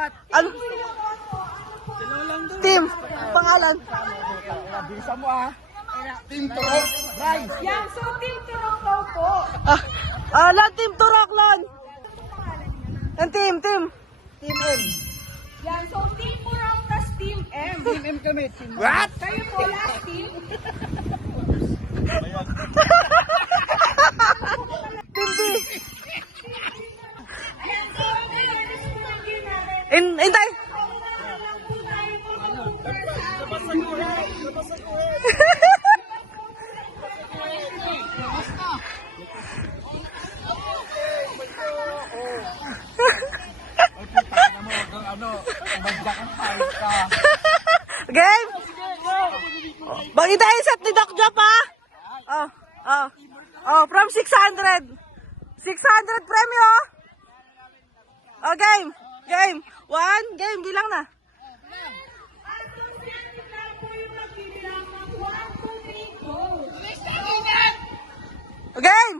Ano? Team, pangalan. Bilisan mo ah. Team Turok. Bryce. Yan, so Team Turok daw po. Lan, Team Turok, Lan. Ang team. Team M. Yan, so Team Turok plus Team M. Team M kami. What? Kayo po last team. Team B. Yan, so i-release po ang game natin. Intay. Game. Bagay set ni Doc Jop ha. From 600. 600 premyo. Oh, game. 1, game, bilang na. Game.